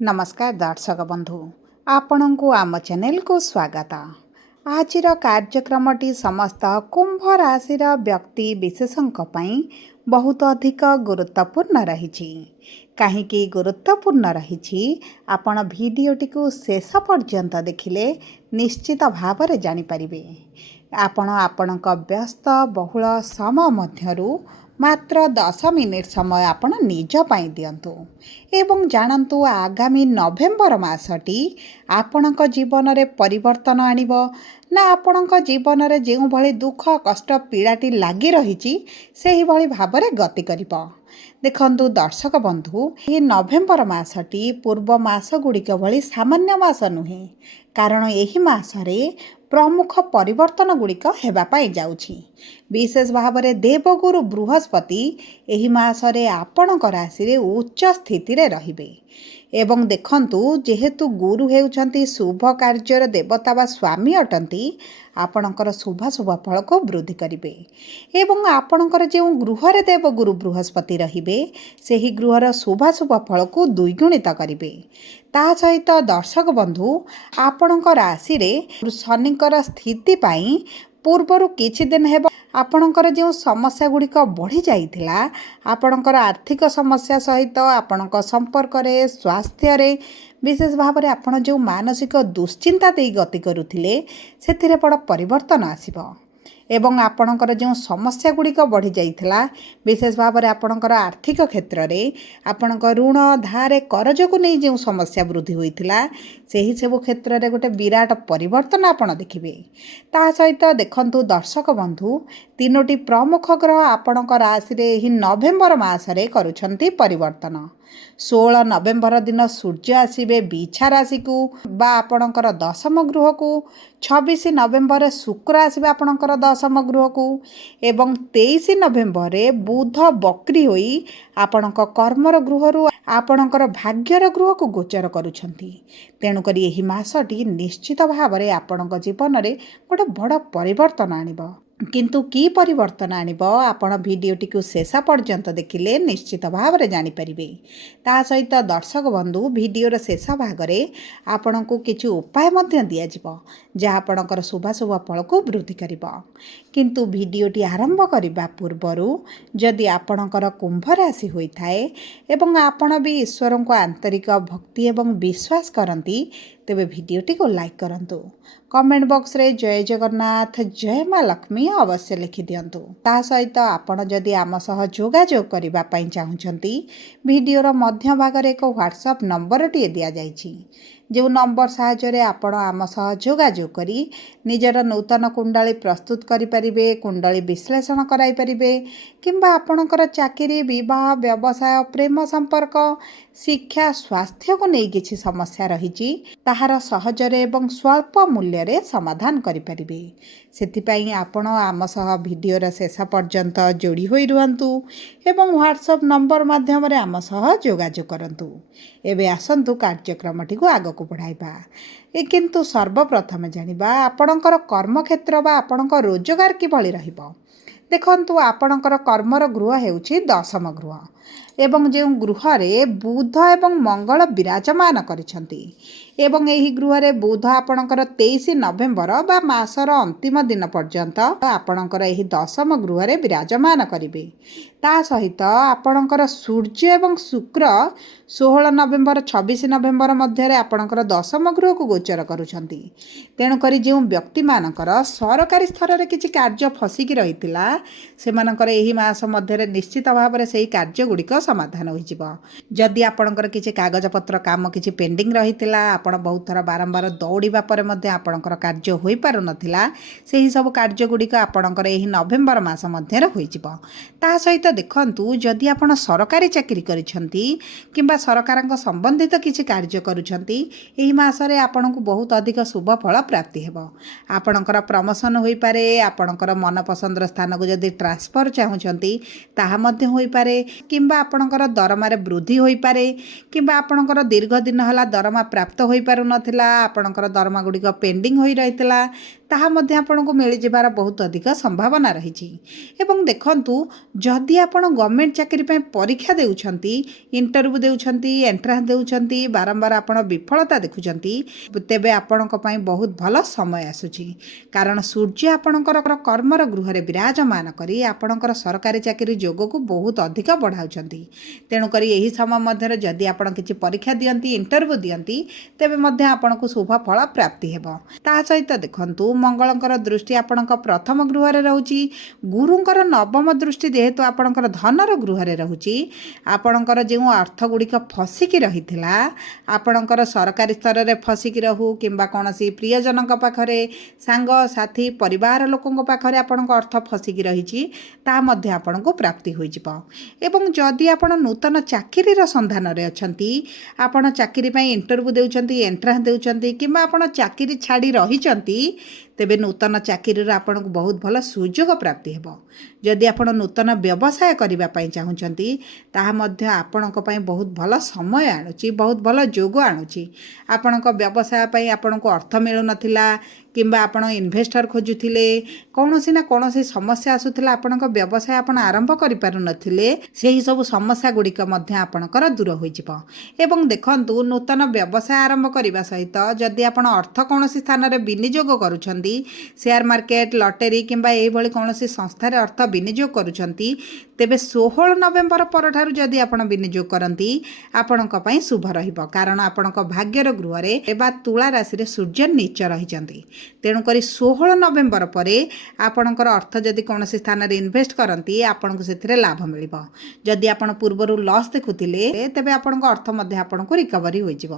नमस्कार दर्शक बंधु आपण को आम चैनल को स्वागत। आज कार्यक्रमटी समस्त कुंभ राशि व्यक्ति विशेषों बहुत अधिक गुरुत्वपूर्ण रही। कहीं गुरुत्वपूर्ण रही आपण भिडटी को शेष पर्यंत देखिले निश्चित भाव में जानीपारे। आपण व्यस्त बहुल समय मध्यरु मात्र 10 मिनिट समय आपण निज पाई दियंतु एवं जानतु आगामी नवेम्बर मासटी आपणक जीवन रे परिवर्तन आनिबो ना आपणक जीवन रे जेउ भली दुख कष्ट पीड़ाटी लागी रही सेही भली भाबरे गति करिबो। देखंतु दर्शक बंधु ये नवेम्बर मासटी पूर्व मास गुड़िक भली सामान्य मास नुहे, कारण एही मासरे प्रमुख परिवर्तन गुड़िक हेबापाई जाउछि। विशेष भाव में देवगुरु बृहस्पति एही मासरे आपणक राशि रे उच्च स्थिति रे रहिबे एवं देखंतु जेहेतु गुरु हेउछंती शुभ कार्यर देवता वा स्वामी अटंती आपणकर शुभ फल को वृद्धि करिवे एवं आपणकर जे गृह रे देवगुरु बृहस्पति रहिबे सेही गृहर शुभ फल को द्विगुणित करिवे। ता सहित दर्शक बंधु आपणक राशि रे शनिकर स्थिति पाई पूर्वर किछि दिन हेबा आपणकर जो समस्या गुड़िक बढ़ी जाइथिला आपणकर आर्थिक समस्या सहित आपणक संपर्क रे स्वास्थ्य रे विशेष भाव में आपण जो मानसिक दुश्चिंता दे गति करुथिले सेथिरे बड़ परिवर्तन आसिबो एवं आपणकर जो समस्या गुड़िक बढ़ी जाइथिला विशेष भाव में आपणकर आर्थिक क्षेत्र में आपणक ऋण धारे करज को नहीं जो समस्या वृद्धि होइथिला सेही सब क्षेत्र में गोटे विराट परिवर्तन आपण देखिबे। ता सहित देखंतु दर्शक बंधु तीनोटी प्रमुख ग्रह आपणक राशि रे ही नवेम्बर मासरे करुछंती परिवर्तन। 16 नवेम्बर दिन सूर्य आसिबे बिछा राशि को बा आपणकर दशम गृह को, 26 नवेम्बर शुक्र आसिबे आपणकर दशम गृह को एवं 23 नवेम्बर बुध बक्री होई आपणक कर्मर गृह रु आपणकर भाग्यर गृह को गोचर करुछंती। तेणुकरी एही मासटी निश्चित भाव में आपणक जीवन में गोटे बड़ परिवर्तन आनिबो। किंतु की परिवर्तन आनिबो आपण भिडियोटी को शेष पर्यंत देखिले निश्चित भाव में जानीपारे। ता सहित दर्शक बंधु भिडियोर शेष भागरे आपण को किछु उपाय मध्य दिया जिवो जहाँ आपणकर शुभ फल को वृद्धि करिबो। किंतु भिडियोटी आरंभ करबा पूर्वरु जदि आपणकर कुंभ राशि होइथाए एवं आपण भी ईश्वर को आंतरिक भक्ति एवं विश्वास करती तेबे भिडियोटी को लाइक करंतु। कमेंट बॉक्स रे जय जगन्नाथ जय माँ लक्ष्मी अवश्य लिखि दियंतु। ता सहित आपण जदि आम सह जोगाजोग करिबा पई चाहुचंती भिडियोर मध्य भाग रे एक व्हाट्सएप नंबर टिए दिया जाइछि जो नंबर साहाय्य आपण आम सह जोगाजोग करी निजर नूतन कुंडली प्रस्तुत करि परिबे, कुंडली विश्लेषण कराई परिबे किंबा आपणकर चाकरी विवाह व्यवसाय प्रेम संपर्क शिक्षा स्वास्थ्य को नहीं किछि समस्या रहिछि ताहार सहजरे एवं स्वल्प मूल्य रे समाधान करि परिबे। सेथिपाई आपण आम सह भिडियोर शेष पर्यंत जोड़ी होई रुहंतु एवं व्हाट्सएप नंबर माध्यम रे आम सह जोगाजोग करंतु। एबे आसंतु कार्यक्रमटी को आगको बढ़ाइबा। किंतु सर्वप्रथम जानिबा आपणकर कर्मक्षेत्र बा आपणकर रोजगार किभଳି रहिबो। देखंतु आपणकर कर्मर गृह हेउछि दशम गृह एवं जो गृह रे बुध एवं मंगल विराजमान करिसंती एवं एही गृह रे बुध आपणकर 23 नवेम्बर बा मासर अंतिम दिन पर्यंत आपणकर एही दशम गृह रे विराजमान करिवे। ता सहित आपणकर सूर्य एवं शुक्र 16 नवेम्बर 26 नवेम्बर मध्य रे आपणकर दशम गृह को गोचर करुछंती। तेणु करी जो व्यक्ति मानकर सरकारी स्तर रे किछि कार्य फसिकी रहितिला सेमानकर एही मास मध्य रे निश्चित भाव में सेही कार्य गुड़िक समाधान होइजिबो। जदि आपणकर किछि कागज पत्र काम किछि पेंडिंग रहितिला आपण बहुत थर बारंबार दौड़िबा परे मध्ये आपणकर कार्य होई पारु नथिला सेही सब कार्य गुड़िक आपणकर एही नवेम्बर मास मध्य रे होइजिबो। ता सहित देखंतु जदि आपण सरकारी चाकरी करिसंती किंबा सरकारक संबंधित किछि कार्य करुछंती एही मासरे आपणकु बहुत अधिक शुभ फल प्राप्ति हेबो। आपणकर प्रमोशन होई पारे, आपणकर मन पसंदर स्थान को जदि ट्रांसफर चाहुचंती ताहा मध्य होई पारे किंबा आपणकर दरमा रे वृद्धि होई पारे किंबा आपणकर दीर्घ दिन हला दरमा प्राप्त होई पारु नथिला आपणकर दरमा गुड़िक पेंडिंग होई रहितला ତାହା ମଧ୍ୟ ଆପଣଙ୍କୁ ମିଳିଯିବାର ବହୁତ ଅଧିକ ସମ୍ଭାବନା ରହିଛି। ଏବଂ ଦେଖନ୍ତୁ, ଯଦି ଆପଣ ଗଭର୍ଣ୍ଣମେଣ୍ଟ ଚାକିରି ପାଇଁ ପରୀକ୍ଷା ଦେଉଛନ୍ତି, ଇଣ୍ଟରଭ୍ୟୁ ଦେଉଛନ୍ତି, ଏଣ୍ଟ୍ରାନ୍ସ ଦେଉଛନ୍ତି, ବାରମ୍ବାର ଆପଣ ବିଫଳତା ଦେଖୁଛନ୍ତି, ତେବେ ଆପଣଙ୍କ ପାଇଁ ବହୁତ ଭଲ ସମୟ ଆସୁଛି। କାରଣ ସୂର୍ଯ୍ୟ ଆପଣଙ୍କର କର୍ମର ଗୃହରେ ବିରାଜମାନ କରି ଆପଣଙ୍କର ସରକାରୀ ଚାକିରି ଯୋଗକୁ ବହୁତ ଅଧିକ ବଢ଼ାଉଛନ୍ତି। ତେଣୁକରି ଏହି ସମୟ ମଧ୍ୟରେ ଯଦି ଆପଣ କିଛି ପରୀକ୍ଷା ଦିଅନ୍ତି, ଇଣ୍ଟରଭ୍ୟୁ ଦିଅନ୍ତି, ତେବେ ମଧ୍ୟ ଆପଣଙ୍କୁ ଶୁଭ ଫଳ ପ୍ରାପ୍ତି ହେବ। ତା ସହିତ ଦେଖନ୍ତୁ, ମଙ୍ଗଳଙ୍କର ଦୃଷ୍ଟି ଆପଣଙ୍କ ପ୍ରଥମ ଗୃହରେ ରହୁଛି। ଗୁରୁଙ୍କର ନବମ ଦୃଷ୍ଟି ଯେହେତୁ ଆପଣଙ୍କର ଧନର ଗୃହରେ ରହୁଛି, ଆପଣଙ୍କର ଯେଉଁ ଅର୍ଥ ଗୁଡ଼ିକ ଫସିକି ରହିଥିଲା, ଆପଣଙ୍କର ସରକାରୀ ସ୍ତରରେ ଫସିକି ରହୁ କିମ୍ବା କୌଣସି ପ୍ରିୟଜନଙ୍କ ପାଖରେ, ସାଙ୍ଗସାଥି, ପରିବାର ଲୋକଙ୍କ ପାଖରେ ଆପଣଙ୍କ ଅର୍ଥ ଫସିକି ରହିଛି, ତାହା ମଧ୍ୟ ଆପଣଙ୍କୁ ପ୍ରାପ୍ତି ହୋଇଯିବ। ଏବଂ ଯଦି ଆପଣ ନୂତନ ଚାକିରିର ସନ୍ଧାନରେ ଅଛନ୍ତି, ଆପଣ ଚାକିରି ପାଇଁ ଇଣ୍ଟରଭ୍ୟୁ ଦେଉଛନ୍ତି, ଏଣ୍ଟ୍ରାନ୍ସ ଦେଉଛନ୍ତି କିମ୍ବା ଆପଣ ଚାକିରି ଛାଡ଼ି ରହିଛନ୍ତି, ତେବେ ନୂତନ ଚାକିରିର ଆପଣଙ୍କୁ ବହୁତ ଭଲ ସୁଯୋଗ ପ୍ରାପ୍ତି ହେବ। ଯଦି ଆପଣ ନୂତନ ବ୍ୟବସାୟ କରିବା ପାଇଁ ଚାହୁଁଛନ୍ତି, ତାହା ମଧ୍ୟ ଆପଣଙ୍କ ପାଇଁ ବହୁତ ଭଲ ସମୟ ଆଣୁଛି, ବହୁତ ଭଲ ଯୋଗ ଆଣୁଛି। ଆପଣଙ୍କ ବ୍ୟବସାୟ ପାଇଁ ଆପଣଙ୍କୁ ଅର୍ଥ ମିଳୁନଥିଲା କିମ୍ବା ଆପଣ ଇନଭେଷ୍ଟର ଖୋଜୁଥିଲେ, କୌଣସି ନା କୌଣସି ସମସ୍ୟା ଆସୁଥିଲା, ଆପଣଙ୍କ ବ୍ୟବସାୟ ଆପଣ ଆରମ୍ଭ କରିପାରୁନଥିଲେ, ସେହି ସବୁ ସମସ୍ୟା ଗୁଡ଼ିକ ମଧ୍ୟ ଆପଣଙ୍କର ଦୂର ହୋଇଯିବ। ଏବଂ ଦେଖନ୍ତୁ, ନୂତନ ବ୍ୟବସାୟ ଆରମ୍ଭ କରିବା ସହିତ ଯଦି ଆପଣ ଅର୍ଥ କୌଣସି ସ୍ଥାନରେ ବିନିଯୋଗ କରୁଛନ୍ତି, ସେୟାର ମାର୍କେଟ, ଲଟେରୀ କିମ୍ବା ଏହିଭଳି କୌଣସି ସଂସ୍ଥାରେ ଅର୍ଥ ବିନିଯୋଗ କରୁଛନ୍ତି, ତେବେ 16 ନଭେମ୍ବର ପରଠାରୁ ଯଦି ଆପଣ ବିନିଯୋଗ କରନ୍ତି, ଆପଣଙ୍କ ପାଇଁ ଶୁଭ ରହିବ। କାରଣ ଆପଣଙ୍କ ଭାଗ୍ୟର ଗୃହରେ ବା ତୁଳା ରାଶିରେ ସୂର୍ଯ୍ୟ ନୀଚ ରହିଛନ୍ତି। ତେଣୁକରି 16 ନଭେମ୍ବର ପରେ ଆପଣଙ୍କର ଅର୍ଥ ଯଦି କୌଣସି ସ୍ଥାନରେ ଇନଭେଷ୍ଟ କରନ୍ତି, ଆପଣଙ୍କୁ ସେଥିରେ ଲାଭ ମିଳିବ। ଯଦି ଆପଣ ପୂର୍ବରୁ ଲସ୍ ଦେଖୁଥିଲେ, ତେବେ ଆପଣଙ୍କ ଅର୍ଥ ମଧ୍ୟ ଆପଣଙ୍କୁ ରିକଭରି ହୋଇଯିବ।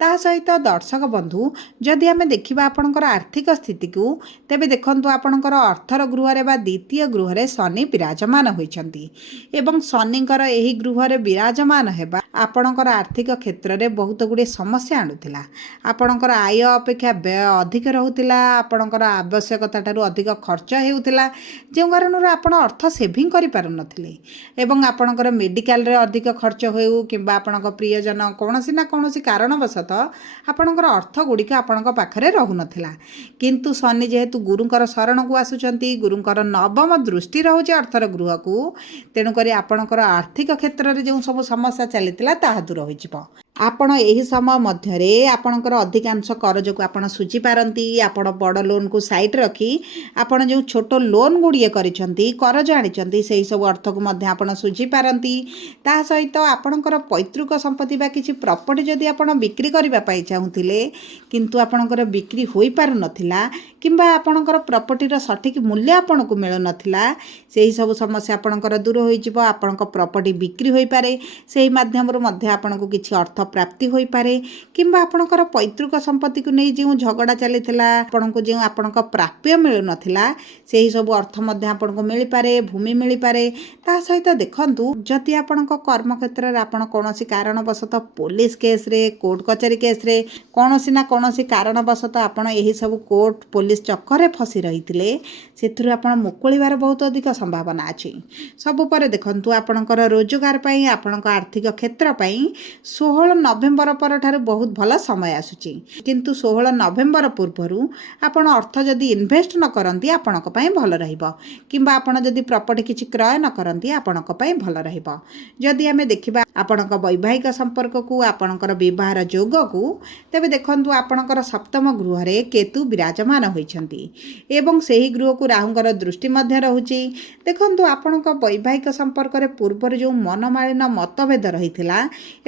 ତା ସହିତ ଦର୍ଶକ ବନ୍ଧୁ, ଯଦି ଆମେ ଦେଖିବା ଆପଣଙ୍କର ଆର୍ଥିକ ସ୍ଥିତିକୁ, ତେବେ ଦେଖନ୍ତୁ, ଆପଣଙ୍କର ଅର୍ଥର ଗୃହରେ ବା ଦ୍ୱିତୀୟ ଗୃହରେ ଶନି ବିରାଜମାନ ହୋଇଛନ୍ତି। ଏବଂ ଶନିଙ୍କର ଏହି ଗୃହରେ ବିରାଜମାନ ହେବା ଆପଣଙ୍କର ଆର୍ଥିକ କ୍ଷେତ୍ରରେ ବହୁତ ଗୁଡ଼ିଏ ସମସ୍ୟା ଆଣୁଥିଲା। ଆପଣଙ୍କର ଆୟ ଅପେକ୍ଷା ବ୍ୟୟ ଅଧିକ ରହୁଥିଲା, ଆପଣଙ୍କର ଆବଶ୍ୟକତା ଠାରୁ ଅଧିକ ଖର୍ଚ୍ଚ ହେଉଥିଲା, ଯେଉଁ କାରଣରୁ ଆପଣ ଅର୍ଥ ସେଭିଂ କରିପାରୁନଥିଲେ। ଏବଂ ଆପଣଙ୍କର ମେଡ଼ିକାଲରେ ଅଧିକ ଖର୍ଚ୍ଚ ହେଉ କିମ୍ବା ଆପଣଙ୍କ ପ୍ରିୟଜନ କୌଣସି ନା କୌଣସି କାରଣବଶତଃ ଆପଣଙ୍କର ଅର୍ଥ ଗୁଡ଼ିକ ଆପଣଙ୍କ ପାଖରେ ରହୁନଥିଲା। କିନ୍ତୁ ଶନି ଯେହେତୁ ଗୁରୁଙ୍କର ଶରଣକୁ ଆସୁଛନ୍ତି, ଗୁରୁଙ୍କର ନବମ ଦୃଷ୍ଟି ରହୁଛି ଅର୍ଥର ଗୃହକୁ, ତେଣୁକରି ଆପଣଙ୍କର ଆର୍ଥିକ କ୍ଷେତ୍ରରେ ଯେଉଁ ସବୁ ସମସ୍ୟା ଚାଲିଥିଲା, ତାହା ଦୂର ହୋଇଯିବ। ଆପଣ ଏହି ସମୟ ମଧ୍ୟରେ ଆପଣଙ୍କର ଅଧିକାଂଶ କରଜକୁ ଆପଣ ଶୁଝିପାରନ୍ତି। ଆପଣ ବଡ଼ ଲୋନ୍କୁ ସାଇଡ଼୍ ରଖି ଆପଣ ଯେଉଁ ଛୋଟ ଲୋନ୍ ଗୁଡ଼ିଏ କରିଛନ୍ତି, କରଜ ଆଣିଛନ୍ତି, ସେହି ସବୁ ଅର୍ଥକୁ ମଧ୍ୟ ଆପଣ ଶୁଝିପାରନ୍ତି। ତା ସହିତ ଆପଣଙ୍କର ପୈତୃକ ସମ୍ପତ୍ତି ବା କିଛି ପ୍ରପର୍ଟି ଯଦି ଆପଣ ବିକ୍ରି କରିବା ପାଇଁ ଚାହୁଁଥିଲେ, କିନ୍ତୁ ଆପଣଙ୍କର ବିକ୍ରି ହୋଇପାରୁନଥିଲା କିମ୍ବା ଆପଣଙ୍କର ପ୍ରପର୍ଟିର ସଠିକ୍ ମୂଲ୍ୟ ଆପଣଙ୍କୁ ମିଳୁନଥିଲା, ସେହି ସବୁ ସମସ୍ୟା ଆପଣଙ୍କର ଦୂର ହୋଇଯିବ। ଆପଣଙ୍କ ପ୍ରପର୍ଟି ବିକ୍ରି ହୋଇପାରେ, ସେହି ମାଧ୍ୟମରୁ ମଧ୍ୟ ଆପଣଙ୍କୁ କିଛି ଅର୍ଥ ପ୍ରାପ୍ତି ହୋଇପାରେ କିମ୍ବା ଆପଣଙ୍କର ପୈତୃକ ସମ୍ପତ୍ତିକୁ ନେଇ ଯେଉଁ ଝଗଡ଼ା ଚାଲିଥିଲା, ଆପଣଙ୍କୁ ଯେଉଁ ଆପଣଙ୍କ ପ୍ରାପ୍ୟ ମିଳୁନଥିଲା, ସେହି ସବୁ ଅର୍ଥ ମଧ୍ୟ ଆପଣଙ୍କୁ ମିଳିପାରେ, ଭୂମି ମିଳିପାରେ। ତା ସହିତ ଦେଖନ୍ତୁ, ଯଦି ଆପଣଙ୍କ କର୍ମକ୍ଷେତ୍ରରେ ଆପଣ କୌଣସି କାରଣବଶତଃ ପୋଲିସ କେସ୍ରେ, କୋର୍ଟ କଚେରୀ କେସ୍ରେ, କୌଣସି ନା କୌଣସି କାରଣବଶତଃ ଆପଣ ଏହିସବୁ କୋର୍ଟ ପୋଲିସ ଚକ୍କରରେ ଫସି ରହିଥିଲେ, ସେଥିରୁ ଆପଣ ମୁକୁଳିବାର ବହୁତ ଅଧିକ ସମ୍ଭାବନା ଅଛି। ସବୁ ପରେ ଦେଖନ୍ତୁ, ଆପଣଙ୍କର ରୋଜଗାର ପାଇଁ, ଆପଣଙ୍କ ଆର୍ଥିକ କ୍ଷେତ୍ର ପାଇଁ 16 ନଭେମ୍ବର ପରଠାରୁ ବହୁତ ଭଲ ସମୟ ଆସୁଛି। କିନ୍ତୁ 16 ନଭେମ୍ବର ପୂର୍ବରୁ ଆପଣ ଅର୍ଥ ଯଦି ଇନଭେଷ୍ଟ ନ କରନ୍ତି, ଆପଣଙ୍କ ପାଇଁ ଭଲ ରହିବ। କିମ୍ବା ଆପଣ ଯଦି ପ୍ରପର୍ଟି କିଛି କ୍ରୟ ନ କରନ୍ତି, ଆପଣଙ୍କ ପାଇଁ ଭଲ ରହିବ। ଯଦି ଆମେ ଦେଖିବା ଆପଣଙ୍କ ବୈବାହିକ ସମ୍ପର୍କକୁ, ଆପଣଙ୍କର ବିବାହର ଯୋଗକୁ, ତେବେ ଦେଖନ୍ତୁ, ଆପଣଙ୍କର ସପ୍ତମ ଗୃହରେ କେତୁ ବିରାଜମାନ ହୋଇଛନ୍ତି ଏବଂ ସେହି ଗୃହକୁ ରାହୁଙ୍କର ଦୃଷ୍ଟି ମଧ୍ୟ ରହୁଛି। ଦେଖନ୍ତୁ, ଆପଣଙ୍କ ବୈବାହିକ ସମ୍ପର୍କରେ ପୂର୍ବରୁ ଯେଉଁ ମନମାଳିନ ମତଭେଦ ରହିଥିଲା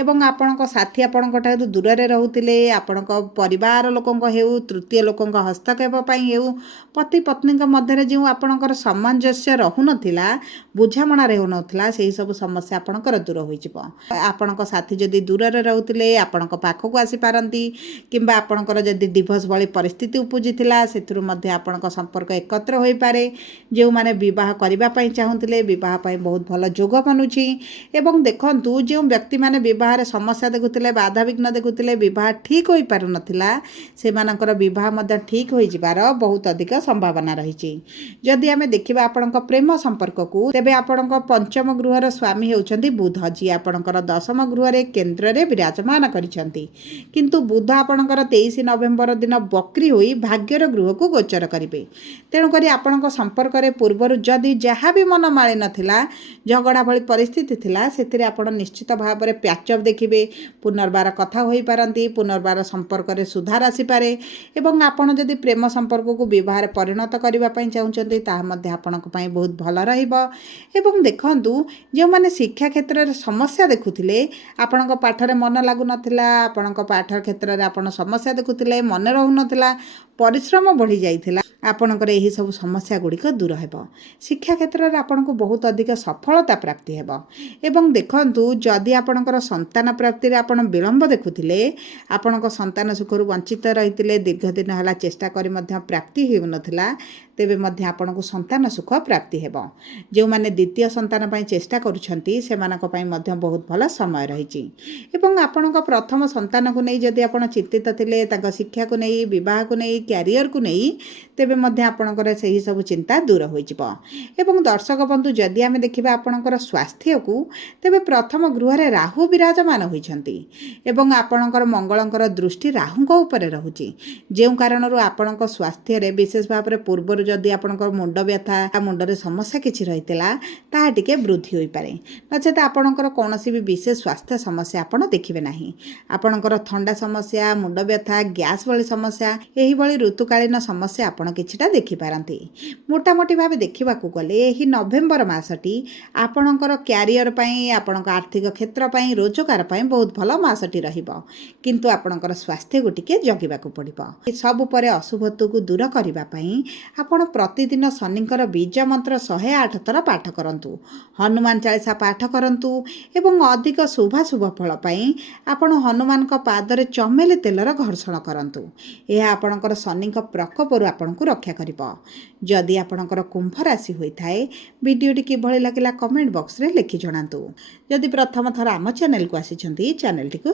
ଏବଂ ଆପଣଙ୍କ ସାଥୀ ଆପଣଙ୍କ ଠାରୁ ଦୂରରେ ରହୁଥିଲେ, ଆପଣଙ୍କ ପରିବାର ଲୋକଙ୍କ ହେଉ, ତୃତୀୟ ଲୋକଙ୍କ ହସ୍ତକ୍ଷେପ ପାଇଁ ହେଉ, ପତି ପତ୍ନୀଙ୍କ ମଧ୍ୟରେ ଯେଉଁ ଆପଣଙ୍କର ସାମଞ୍ଜସ୍ୟ ରହୁନଥିଲା, ବୁଝାମଣା ରହୁନଥିଲା, ସେହି ସବୁ ସମସ୍ୟା ଆପଣଙ୍କର ଦୂର ହୋଇଯିବ। ଆପଣଙ୍କ ସାଥୀ ଯଦି ଦୂରରେ ରହୁଥିଲେ, ଆପଣଙ୍କ ପାଖକୁ ଆସିପାରନ୍ତି କିମ୍ବା ଆପଣଙ୍କର ଯଦି ଡିଭୋର୍ସ ଭଳି ପରିସ୍ଥିତି ଉପୁଜିଥିଲା, ସେଥିରୁ ମଧ୍ୟ ଆପଣଙ୍କ ସମ୍ପର୍କ ଏକତ୍ର ହୋଇପାରେ। ଯେଉଁମାନେ ବିବାହ କରିବା ପାଇଁ ଚାହୁଁଥିଲେ, ବିବାହ ପାଇଁ ବହୁତ ଭଲ ଯୋଗ ବନୁଛି। ଏବଂ ଦେଖନ୍ତୁ, ଯେଉଁ ବ୍ୟକ୍ତିମାନେ ବିବାହରେ ସମସ୍ୟା ଦେଖୁଥିଲେ, ଦେଖୁଥିଲେ, ବାଧାବିଘ୍ନ ଦେଖୁଥିଲେ, ବିବାହ ଠିକ୍ ହୋଇପାରୁନଥିଲା, ସେମାନଙ୍କର ବିବାହ ମଧ୍ୟ ଠିକ୍ ହୋଇଯିବାର ବହୁତ ଅଧିକ ସମ୍ଭାବନା ରହିଛି। ଯଦି ଆମେ ଦେଖିବା ଆପଣଙ୍କ ପ୍ରେମ ସମ୍ପର୍କକୁ, ତେବେ ଆପଣଙ୍କ ପଞ୍ଚମ ଗୃହର ସ୍ୱାମୀ ହେଉଛନ୍ତି ବୁଧ, ଯିଏ ଆପଣଙ୍କର ଦଶମ ଗୃହରେ କେନ୍ଦ୍ରରେ ବିରାଜମାନ କରିଛନ୍ତି। କିନ୍ତୁ ବୁଧ ଆପଣଙ୍କର 23 ନଭେମ୍ବର ଦିନ ବକ୍ରି ହୋଇ ଭାଗ୍ୟର ଗୃହକୁ ଗୋଚର କରିବେ। ତେଣୁକରି ଆପଣଙ୍କ ସମ୍ପର୍କରେ ପୂର୍ବରୁ ଯଦି ଯାହା ବି ମନ ମାଳି ନଥିଲା, ଝଗଡ଼ା ଭଳି ପରିସ୍ଥିତି ଥିଲା, ସେଥିରେ ଆପଣ ନିଶ୍ଚିତ ଭାବରେ ପ୍ୟାଚଅପ୍ ଦେଖିବେ। ପୁନର୍ବାର କଥା ହୋଇପାରନ୍ତି, ପୁନର୍ବାର ସମ୍ପର୍କରେ ସୁଧାର ଆସିପାରେ ଏବଂ ଆପଣ ଯଦି ପ୍ରେମ ସମ୍ପର୍କକୁ ବିବାହରେ ପରିଣତ କରିବା ପାଇଁ ଚାହୁଁଛନ୍ତି, ତାହା ମଧ୍ୟ ଆପଣଙ୍କ ପାଇଁ ବହୁତ ଭଲ ରହିବ। ଏବଂ ଦେଖନ୍ତୁ, ଯେଉଁମାନେ ଶିକ୍ଷା କ୍ଷେତ୍ରରେ ସମସ୍ୟା ଦେଖୁଥିଲେ, ଆପଣଙ୍କ ପାଠରେ ମନ ଲାଗୁନଥିଲା, ଆପଣଙ୍କ ପାଠ କ୍ଷେତ୍ରରେ ଆପଣ ସମସ୍ୟା ଦେଖୁଥିଲେ, ମନେ ରହୁନଥିଲା, ପରିଶ୍ରମ ବଢ଼ି ଯାଇଥିଲା, ଆପଣଙ୍କର ଏହି ସବୁ ସମସ୍ୟା ଗୁଡ଼ିକ ଦୂର ହେବ। ଶିକ୍ଷା କ୍ଷେତ୍ରରେ ଆପଣଙ୍କୁ ବହୁତ ଅଧିକ ସଫଳତା ପ୍ରାପ୍ତି ହେବ। ଏବଂ ଦେଖନ୍ତୁ, ଯଦି ଆପଣଙ୍କର ସନ୍ତାନ ପ୍ରାପ୍ତିରେ ଆପଣ ବିଳମ୍ବ ଦେଖୁଥିଲେ, ଆପଣଙ୍କ ସନ୍ତାନ ସୁଖରୁ ବଞ୍ଚିତ ରହିଥିଲେ, ଦୀର୍ଘ ଦିନ ହେଲା ଚେଷ୍ଟା କରି ମଧ୍ୟ ପ୍ରାପ୍ତି ହେଉନଥିଲା, ତେବେ ମଧ୍ୟ ଆପଣଙ୍କୁ ସନ୍ତାନ ସୁଖ ପ୍ରାପ୍ତି ହେବ। ଯେଉଁମାନେ ଦ୍ୱିତୀୟ ସନ୍ତାନ ପାଇଁ ଚେଷ୍ଟା କରୁଛନ୍ତି, ସେମାନଙ୍କ ପାଇଁ ମଧ୍ୟ ବହୁତ ଭଲ ସମୟ ରହିଛି। ଏବଂ ଆପଣଙ୍କ ପ୍ରଥମ ସନ୍ତାନକୁ ନେଇ ଯଦି ଆପଣ ଚିନ୍ତିତ ଥିଲେ, ତାଙ୍କ ଶିକ୍ଷାକୁ ନେଇ, ବିବାହକୁ ନେଇ, କ୍ୟାରିୟରକୁ ନେଇ, ତେବେ ମଧ୍ୟ ଆପଣଙ୍କର ସେହି ସବୁ ଚିନ୍ତା ଦୂର ହୋଇଯିବ। ଏବଂ ଦର୍ଶକ ବନ୍ଧୁ, ଯଦି ଆମେ ଦେଖିବା ଆପଣଙ୍କର ସ୍ୱାସ୍ଥ୍ୟକୁ, ତେବେ ପ୍ରଥମ ଗୃହରେ ରାହୁ ବିରାଜମାନ ହୋଇଛନ୍ତି ଏବଂ ଆପଣଙ୍କର ମଙ୍ଗଳଙ୍କର ଦୃଷ୍ଟି ରାହୁଙ୍କ ଉପରେ ରହୁଛି, ଯେଉଁ କାରଣରୁ ଆପଣଙ୍କ ସ୍ୱାସ୍ଥ୍ୟରେ ବିଶେଷ ଭାବରେ ପୂର୍ବରୁ ଯଦି ଆପଣଙ୍କର ମୁଣ୍ଡ ବ୍ୟଥା, ମୁଣ୍ଡରେ ସମସ୍ୟା କିଛି ରହିଥିଲା, ତାହା ଟିକେ ବୃଦ୍ଧି ହୋଇପାରେ। ନଚେତ ଆପଣଙ୍କର କୌଣସି ବି ବିଶେଷ ସ୍ୱାସ୍ଥ୍ୟ ସମସ୍ୟା ଆପଣ ଦେଖିବେ ନାହିଁ। ଆପଣଙ୍କର ଥଣ୍ଡା ସମସ୍ୟା, ମୁଣ୍ଡ ବ୍ୟଥା, ଗ୍ୟାସ୍ ଭଳି ସମସ୍ୟା, ଏହିଭଳି ଋତୁକାଳୀନ ସମସ୍ୟା ଆପଣ କିଛିଟା ଦେଖିପାରନ୍ତି। ମୋଟାମୋଟି ଭାବେ ଦେଖିବାକୁ ଗଲେ ଏହି ନଭେମ୍ବର ମାସଟି ଆପଣଙ୍କର କ୍ୟାରିୟର ପାଇଁ, ଆପଣଙ୍କ ଆର୍ଥିକ କ୍ଷେତ୍ର ପାଇଁ, ରୋଜଗାର ପାଇଁ ବହୁତ ଭଲ ମାସଟି ରହିବ। କିନ୍ତୁ ଆପଣଙ୍କର ସ୍ୱାସ୍ଥ୍ୟକୁ ଟିକେ ଜଗିବାକୁ ପଡ଼ିବ। ସବୁ ପରେ ଅଶୁଭତ୍ୱକୁ ଦୂର କରିବା ପାଇଁ ଆପଣ ପ୍ରତିଦିନ ଶନିଙ୍କର ବୀଜ ମନ୍ତ୍ର 108 ଥର ପାଠ କରନ୍ତୁ, ହନୁମାନ ଚାଳିଶା ପାଠ କରନ୍ତୁ ଏବଂ ଅଧିକ ଶୁଭାଶୁଭ ଫଳ ପାଇଁ ଆପଣ ହନୁମାନଙ୍କ ପାଦରେ ଚମେଲି ତେଲର ଘର୍ଷଣ କରନ୍ତୁ। ଏହା ଆପଣଙ୍କର ଶନିଙ୍କ ପ୍ରକୋପରୁ ଆପଣଙ୍କୁ ରକ୍ଷା କରିବ। ଯଦି ଆପଣଙ୍କର କୁମ୍ଭ ରାଶି ହୋଇଥାଏ, ଭିଡ଼ିଓଟି କିଭଳି ଲାଗିଲା କମେଣ୍ଟ ବକ୍ସରେ ଲେଖି ଜଣାନ୍ତୁ। ଯଦି ପ୍ରଥମ ଥର ଆମ ଚ୍ୟାନେଲକୁ ଆସିଛନ୍ତି, ଚ୍ୟାନେଲଟିକୁ